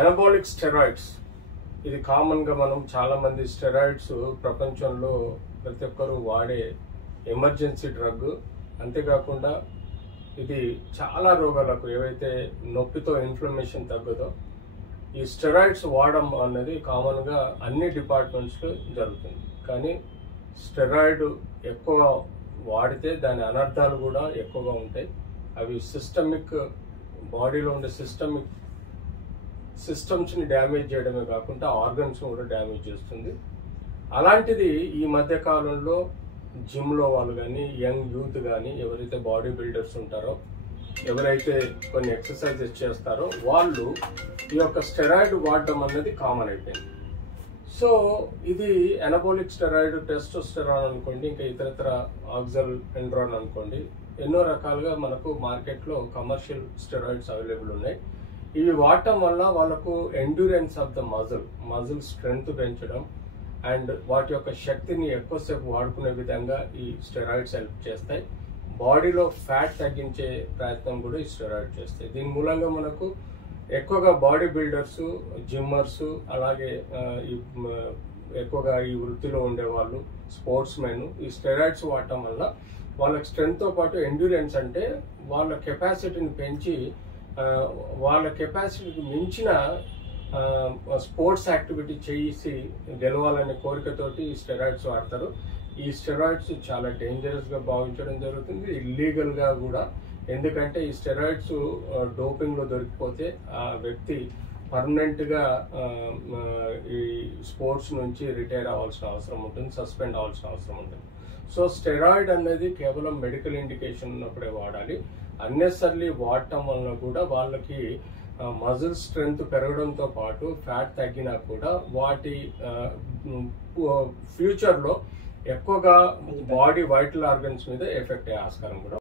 Anabolic steroids ఇది కామన్గా మనం చాలామంది స్టెరాయిడ్స్ ప్రపంచంలో ప్రతి ఒక్కరు వాడే ఎమర్జెన్సీ డ్రగ్. అంతేకాకుండా ఇది చాలా రోగాలకు ఏవైతే నొప్పితో ఇన్ఫ్లమేషన్ తగ్గదో ఈ స్టెరాయిడ్స్ వాడడం అన్నది కామన్గా అన్ని డిపార్ట్మెంట్స్లో జరుగుతుంది. కానీ స్టెరాయిడ్ ఎక్కువ వాడితే దాని అనర్థాలు కూడా ఎక్కువగా ఉంటాయి. అవి సిస్టమిక్ బాడీలో ఉండే సిస్టమ్స్ని డ్యామేజ్ చేయడమే కాకుండా ఆర్గన్స్ కూడా డ్యామేజ్ చేస్తుంది. అలాంటిది ఈ మధ్య కాలంలో జిమ్లో వాళ్ళు కానీ యంగ్ యూత్ కానీ ఎవరైతే బాడీ బిల్డర్స్ ఉంటారో ఎవరైతే కొన్ని ఎక్సర్సైజెస్ చేస్తారో వాళ్ళు ఈ యొక్క స్టెరాయిడ్ వాడడం అనేది కామన్ అయిపోయింది. సో ఇది అనబాలిక్ స్టెరాయిడ్, టెస్టోస్టెరాన్ అనుకోండి, ఇంకా ఇతరత్ర ఆక్సల్ ఎండ్రాన్ అనుకోండి, ఎన్నో రకాలుగా మనకు మార్కెట్లో కమర్షియల్ స్టెరాయిడ్స్ అవైలబుల్ ఉన్నాయి. ఇవి వాడటం వల్ల వాళ్ళకు endurance of the muscle strength పెంచడం అండ్ వాటి యొక్క శక్తిని ఎక్కువసేపు వాడుకునే విధంగా ఈ స్టెరాయిడ్స్ హెల్ప్ చేస్తాయి. బాడీలో ఫ్యాట్ తగ్గించే ప్రయత్నం కూడా ఈ స్టెరాయిడ్ చేస్తాయి. దీని మూలంగా మనకు ఎక్కువగా బాడీ బిల్డర్స్, జిమ్మర్స్, అలాగే ఎక్కువగా ఈ వృత్తిలో ఉండేవాళ్ళు, స్పోర్ట్స్ మెన్ ఈ స్టెరాయిడ్స్ వాడటం వల్ల వాళ్ళకి స్ట్రెంగ్త్తో పాటు ఎండ్యూరెన్స్ అంటే వాళ్ళ కెపాసిటీని పెంచి వాళ్ళ కెపాసిటీకి మించిన స్పోర్ట్స్ యాక్టివిటీ చేసి గెలవాలనే కోరికతోటి ఈ స్టెరాయిడ్స్ వాడతారు. ఈ స్టెరాయిడ్స్ చాలా డేంజరస్గా భావించడం జరుగుతుంది, ఇల్లీగల్గా కూడా. ఎందుకంటే ఈ స్టెరాయిడ్స్ డోపింగ్లో దొరికిపోతే ఆ వ్యక్తి పర్మనెంట్గా ఈ స్పోర్ట్స్ నుంచి రిటైర్ అవ్వాల్సిన అవసరం ఉంటుంది, సస్పెండ్ అవ్వాల్సిన అవసరం ఉంటుంది. సో స్టెరాయిడ్ అనేది కేవలం మెడికల్ ఇండికేషన్ ఉన్నప్పుడే వాడాలి. అన్నెసర్లీ వాడటం వలన కూడా వాళ్ళకి మజిల్ స్ట్రెంగ్త్ పెరగడంతో పాటు ఫ్యాట్ తగ్గినా కూడా వాటి ఫ్యూచర్లో ఎక్కువగా బాడీ వైటల్ ఆర్గన్స్ మీద ఎఫెక్ట్ అయ్యే ఆస్కారం కూడా